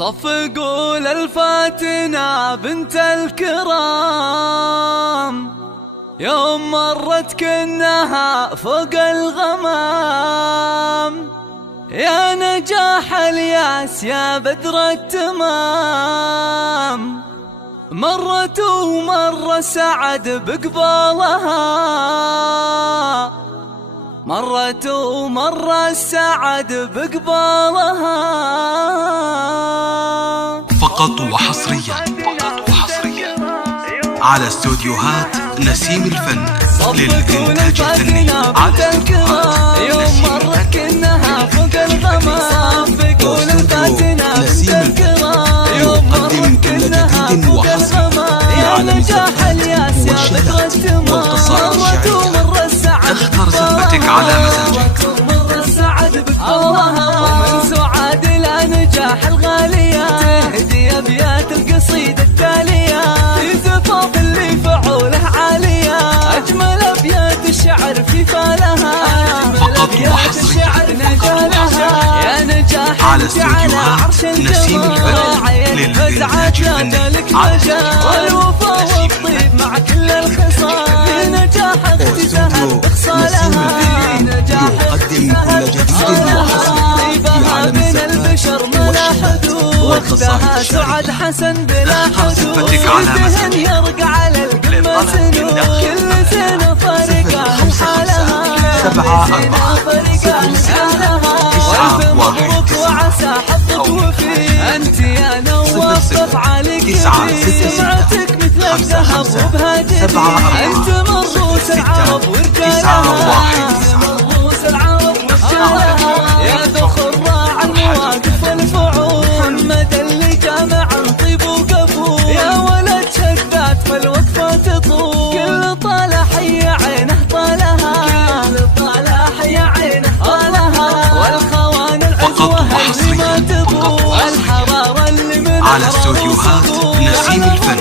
صفقوا للفاتنة بنت الكرام يوم مرت كنها فوق الغمام. يا نجاح الياس يا بدر التمام، مرت ومر سعد بقبالها، مرت ومر السعد بقبالها. فقط وحصريا على استوديوهات نسيم الفن للإنتاج الفني. على يوم مرت كنها فوق الغمام، صفقوا للفاتنة بنت الكرام يوم مرت كنها فوق الغمام. يا نجاح الياس يا بدر التمام، مرت ومر السعد اختر زفتك على مزاجك. ومر السعد بقبالها، ومن سعاد إلى نجاح الغالية تهدي أبيات القصيدة التالية في زفاف اللي فعوله عالية. أجمل أبيات الشعر في فالها، فقط وحصريا يا نجاح على استوديوهات نسيم الفن للإنتاج الفني. والوفا والطيب مع كل الخصال، في نجاح اختزاها بخصالها، في نجاح اختزاها بخصالها. طيبها من البشر ملا حدود، واختها سعد حسن بلا حدود. ودهن يرقى على القمة سنود، كل سنة فرقة حالها، 7 والف مبروك وعسى حظك وفي. انت يا نواف افعالك سمعتك مثل الذهب وبهاجتي، انت مرؤوس العرب ورجالها، مرؤوس العرب ورجالها. يا ذو خراع المواقف والفعول، محمد اللي جامع طيب وقبول، يا ولد شدات فالوقفة تطول. كل طالع حي عينه طالها، كل طالع حي عينه طالها. والخوان العزوة اللي ما تبول، والحرارة اللي من على استوديوهات نسيم الفن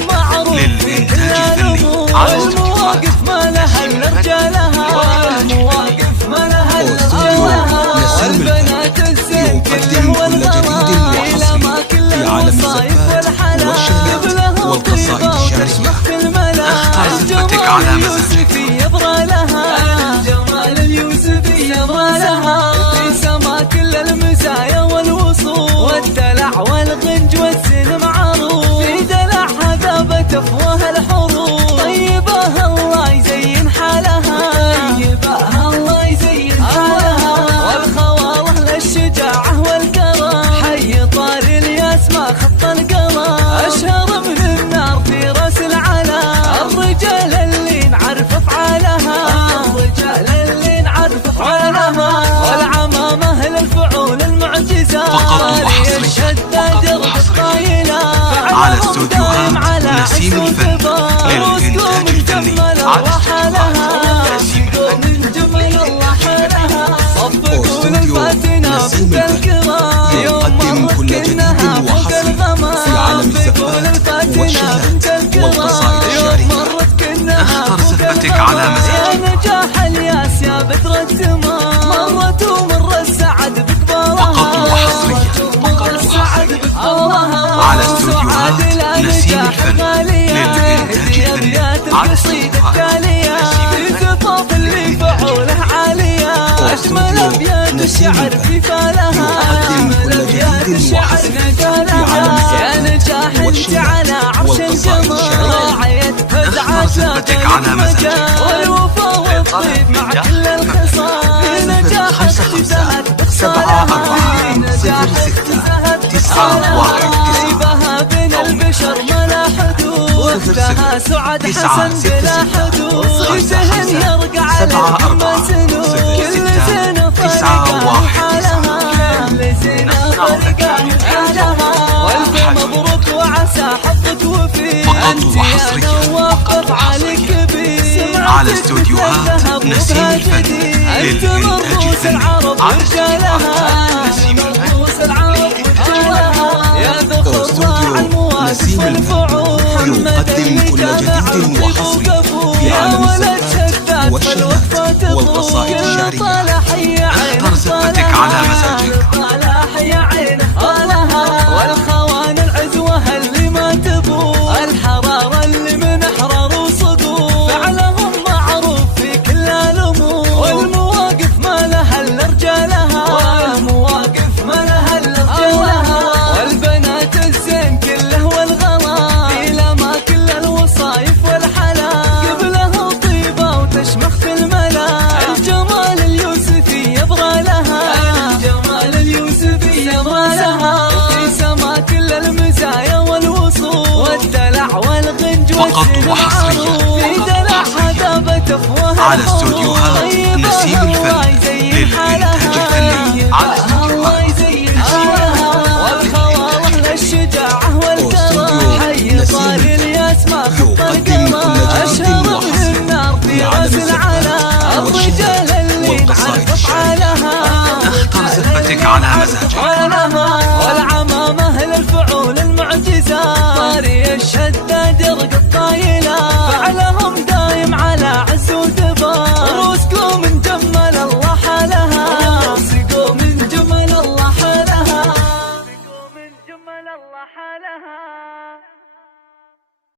للإنتاج الفني. والمواقف ما لها إلا رجالها، والمواقف ما لها إلا رجالها. والبنات الزين كلهم والغرام، إلى ما كل المصايف والحلا قبلهم طيبة وتشبه في الملا. الجمال اليوسفي يبغى لها، الجمال اليوسفي يبغى لها. في سما كل المزايا والوصول، والدلع والغنج والزين معروف، في دلعها ذابت أفواه الحروف. طيبها الله يزين حالها، طيبها الله يزين حالها. والخواله للشجاعة والكرم، حي طار الياس ما خط القلم. أشهر من النار في راس العلا، الرجال اللي نعرف افعالها، الرجال اللي نعرف افعالها. والعمامة للفعول المعجزات، طاري الشداد رد الطايلة. على استوديوهات نسيم الفن للإنتاج الفني. على من جمل الله حالها، صفقوا للفاتنة بنت الكرام يوم مرت كنها فوق الغمام. صفقوا للفاتنة بنت الكرام يوم مرت كنها اختر فوق زفتك على الغمام. مزاجك. يا نجاح الياس يا بدر التمام، مرت ومر السعد بقبالها، فقط وحصريا ومر السعد بقبالها. على استوديوهات نسيم الفن للإنتاج الفني. على استوديوهات في زفاف اللي فعوله عالية. أجمل أبيات الشعر في فالها، أجمل أبيات الشعر نقالها. يا نجاح انت على عرش الجمال، راعية فزعتك على مزاجك. والوفا والطيب مع كل الخصال، في نجاح اختزاهت بخصالها، في نجاح اختزاهت بخصالها. طيبها بين البشر ملا حدود، واختها سعد حسن بلا حدود. ودهن يرقى على القمة سنود، كل سنة فرقة حالها، كل سنة فرقة حالها. والف مبروك وعسى حظك وفي. انت يا نواف افعالك كبير، على استوديوهات نسيم الفن للإنتاج الفني. على مرؤوس العرب ورجالها. يا ذو خراع المواقف والفعول، يقدم كل جديد وحصري في عالم الزفات والشهادات والقصائد الشعرية. اختر زفتك على مزاجك. طالع حي عينه طالها. والخوان فقط وحصريا على استوديوهات نسيم الفن للإنتاج الفني على